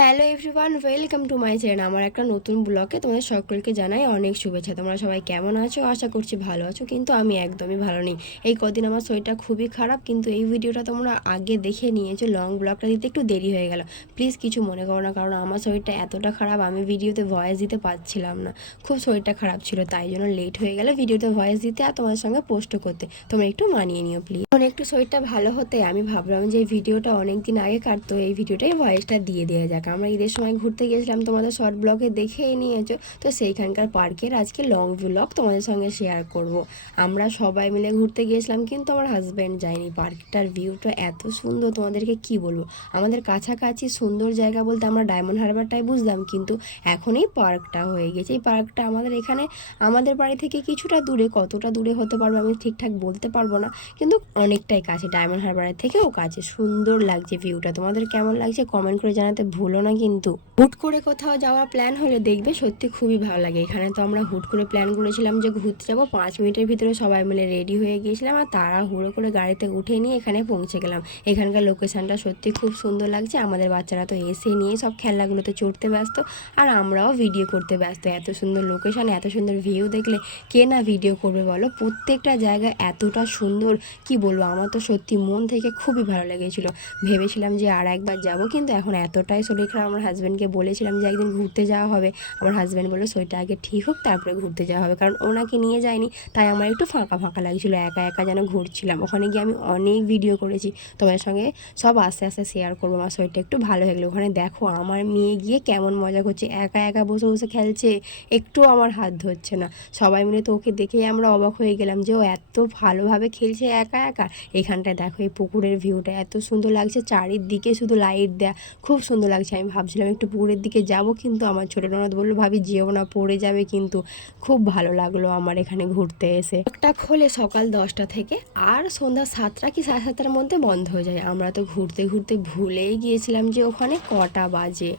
Hello everyone, welcome to my channel. আমার একটা নতুন ব্লগে তোমাদের সকলকে জানাই অনেক শুভেচ্ছা। তোমরা সবাই কেমন আছো? আশা করছি ভালো আছো, কিন্তু আমি একদমই ভালো নেই। এই কদিন আমার শরীরটা খুবই খারাপ, কিন্তু এই ভিডিওটা তোমরা আগে দেখে নিয়েছো। লং ব্লগটা দিতে একটু দেরি হয়ে গেল, প্লিজ কিছু মনে করো না, কারণ আমার শরীরটা এতটা খারাপ আমি ভিডিওতে ভয়েস দিতে পারছিলাম না। খুব শরীরটা খারাপ ছিল, তাই জন্য লেট হয়ে গেলে ভিডিওতে ভয়েস দিতে আর তোমাদের সঙ্গে পোস্ট করতে। তোমরা একটু মানিয়ে নিও প্লিজ। এখন একটু শরীরটা ভালো হতে আমি ভাবলাম যে এই ভিডিওটা অনেক দিন আগে কাটতো, এই ভিডিওটাই ভয়েসটা দিয়ে দেওয়া যাক। আমরা ঈদের সময় ঘুরতে গেছিলাম, তোমাদের শর্ট ব্লগে দেখেই নিয়েছো, তো সেইখানকার পার্কের আজকে লং ব্লগ তোমাদের সঙ্গে শেয়ার করব। আমরা সবাই মিলে ঘুরতে গিয়েছিলাম, কিন্তু আমার হাজব্যান্ড যায়নি। পার্কটার ভিউটা এত সুন্দর, তোমাদেরকে কি বলবো। আমাদের কাছাকাছি সুন্দর জায়গা বলতে আমরা ডায়মন্ড হারবারটাই বুঝলাম, কিন্তু এখন এই পার্কটা হয়ে গেছে। এই পার্কটা আমাদের এখানে, আমাদের বাড়ি থেকে কিছুটা দূরে, কতটা দূরে হতে পারবে আমি ঠিকঠাক বলতে পারবো না, কিন্তু অনেকটাই কাছে, ডায়মন্ড হারবারের থেকেও কাছে। সুন্দর লাগছে ভিউটা। তোমাদের কেমন লাগছে কমেন্ট করে জানাতে ভুলো না কিন্তু। হুট করে কোথাও যাওয়ার প্ল্যান হলে দেখবে সত্যি খুবই ভালো লাগে। এখানে তো আমরা হুট করে প্ল্যান করেছিলাম যে ঘুরতে যাবো, 5 মিনিটের ভিতরে সবাই মিলে রেডি হয়ে গিয়েছিলাম, আর তাড়াহুড়ো করে গাড়িতে উঠে নিয়ে এখানে পৌঁছে গেলাম। এখানকার লোকেশনটা সত্যি খুব সুন্দর লাগছে। আমাদের বাচ্চারা তো এসে নিয়ে সব খেলনাগুলোতে চড়তে ব্যস্ত, আর আমরাও ভিডিও করতে ব্যস্ত। এত সুন্দর লোকেশন, এত সুন্দর ভিউ দেখলে কে না ভিডিও করবে বলো। প্রত্যেকটা জায়গা এতটা সুন্দর, কি বলবো, আমার তো সত্যি মন থেকে খুবই ভালো লেগেছিল। ভেবেছিলাম যে আর একবার যাব, কিন্তু এখন এতটাই শরীর খারাপ। আমার হাজব্যান্ডকে বলেছিলাম যে একদিন ঘুরতে যাওয়া হবে, আমার হাজব্যান্ড বললো শরীরটা আগে ঠিক হোক তারপরে ঘুরতে যাওয়া হবে, কারণ ওনাকে নিয়ে যায়নি, তাই আমার একটু ফাঁকা ফাঁকা লাগছিলো, একা একা যেন ঘুরছিলাম। ওখানে গিয়ে আমি অনেক ভিডিও করেছি, তোমাদের সঙ্গে সব আস্তে আস্তে শেয়ার করবো। আমার শরীরটা একটু ভালো হয়ে গেলো। ওখানে দেখো আমার মেয়ে গিয়ে কেমন মজা করছে, একা একা বসে বসে খেলছে, একটু আমার হাত ধরছে না। সবাই মিলে তো ওকে দেখেই আমরা অবাক হয়ে গেলাম যে ও এত ভালোভাবে খেলছে একা একা। এখানটায় দেখো এই পুকুরের ভিউটা এত সুন্দর লাগছে, চারিদিকে শুধু লাইট দেয়া, খুব সুন্দর লাগছে। আমি ভাবছিলাম একটু পুকুরের দিকে যাব, কিন্তু আমার ছোটো ননদ বললো ভাবি যেও না, পড়ে যাবে। কিন্তু খুব ভালো লাগলো আমার এখানে ঘুরতে এসে। একটা খোলে সকাল 10টা থেকে, আর সন্ধ্যা 7টা কি 7:30টার মধ্যে বন্ধ হয়ে যায়। আমরা তো ঘুরতে ঘুরতে ভুলেই গিয়েছিলাম যে ওখানে কটা বাজে।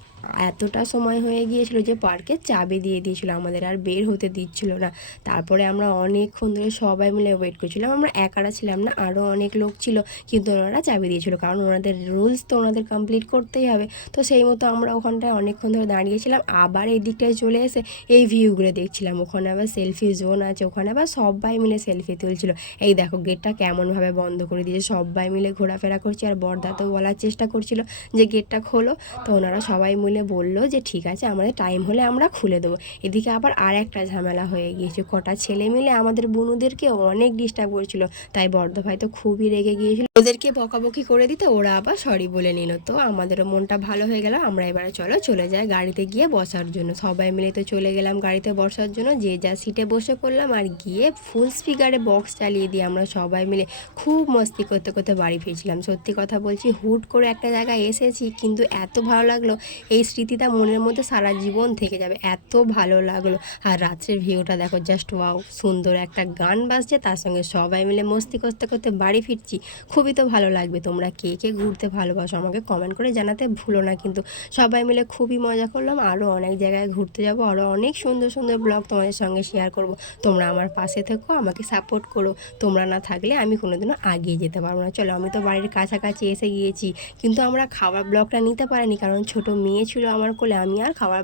এতটা সময় হয়ে গিয়েছিল যে পার্কে চাবি দিয়ে দিয়েছিল আমাদের, আর বের হতে দিচ্ছিল না। তারপরে আমরা অনেকক্ষণ ধরে সবাই মিলে ওয়েট করছিলাম। আমরা একারা ছিলাম না, আরও অনেক লোক ছিল, কিন্তু ওনারা চাবি দিয়েছিল, কারণ ওনাদের রুলস তো ওনাদের কমপ্লিট করতেই হবে। তো সেই মতো আমরা ওখানটায় অনেকক্ষণ ধরে দাঁড়িয়েছিলাম। আবার এই দিকটায় চলে এসে এই ভিউগুলো দেখছিলাম। ওখানে আবার সেলফি জোন আছে, ওখানে আবার সবাই মিলে সেলফি তুলছিল। এই দেখো গেটটা কেমনভাবে বন্ধ করে দিয়েছে, সবাই মিলে ঘোরাফেরা করছে। আর বড়দা তো বলার চেষ্টা করছিল যে গেটটা খোলো, তো ওনারা সবাই মিলে বললো যে ঠিক আছে, আমাদের টাইম হলে আমরা খুলে দেবো। এদিকে আবার আর একটা ঝামেলা হয়ে গিয়েছে, কটা ছেলে মিলে আমাদের বুনুদেরকে অনেক ডিস্টার্ব করছিল, তাই বড়দা ভাই তো খুবই রেগে গিয়েছিল। ওদেরকে বকাবকি করে দিতে ওরা আবার সরি বলে নিল। তো আমাদেরও মনটা ভালো হয়ে গেল। আমরা এবারে চলে যাই গাড়িতে গিয়ে বসার জন্য। সবাই মিলে তো চলে গেলাম গাড়িতে বসার জন্য, যে যা সিটে বসে পড়লাম, আর গিয়ে ফুল স্পিকারে বক্স চালিয়ে দিয়ে আমরা সবাই মিলে খুব মস্তি করতে করতে বাড়ি ফিরছিলাম। সত্যি কথা বলছি, হুট করে একটা জায়গায় এসেছি, কিন্তু এত ভালো লাগলো, এই স্মৃতিটা মনের মধ্যে সারা জীবন থেকে যাবে, এত ভালো লাগলো। আর রাত্রের ভিউটা দেখো, জাস্ট ওয়াও, সুন্দর একটা গান বাজছে, তার সঙ্গে সবাই মিলে মস্তি করতে করতে বাড়ি ফিরছি। খুবই তো ভালো লাগবে। তোমরা কে কে ঘুরতে ভালোবাসো আমাকে কমেন্ট করে জানাতে ভুলো না কিন্তু। সবাই মিলে খুবই মজা করলাম। আরও অনেক জায়গায় ঘুরতে যাব, আরও অনেক সুন্দর সুন্দর ব্লগ তোমাদের সঙ্গে শেয়ার করব। তোমরা আমার পাশে থেকো, আমাকে সাপোর্ট করো। তোমরা না থাকলে আমি কোনোদিনও এগিয়ে যেতে পারবো না। চলো, আমি তো বাড়ির কাছাকাছি এসে গিয়েছি, কিন্তু আমরা খাবার ব্লগটা নিতে পারিনি, কারণ ছোট মেয়ে ছিল আমার কোলে, আমি আর খাবার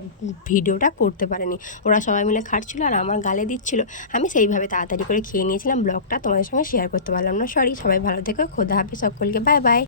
ভিডিওটা করতে পারিনি। ওরা সবাই মিলে খাচ্ছিল আর আমার গালে দিচ্ছিল, আমি সেইভাবে তাড়াতাড়ি করে খেয়ে নিয়েছিলাম। ব্লগটা তোমাদের সঙ্গে শেয়ার করতে পারলাম না, সরি। সবাই ভালো থেকো, খোদা হাফেজ সকলকে, বাই বাই।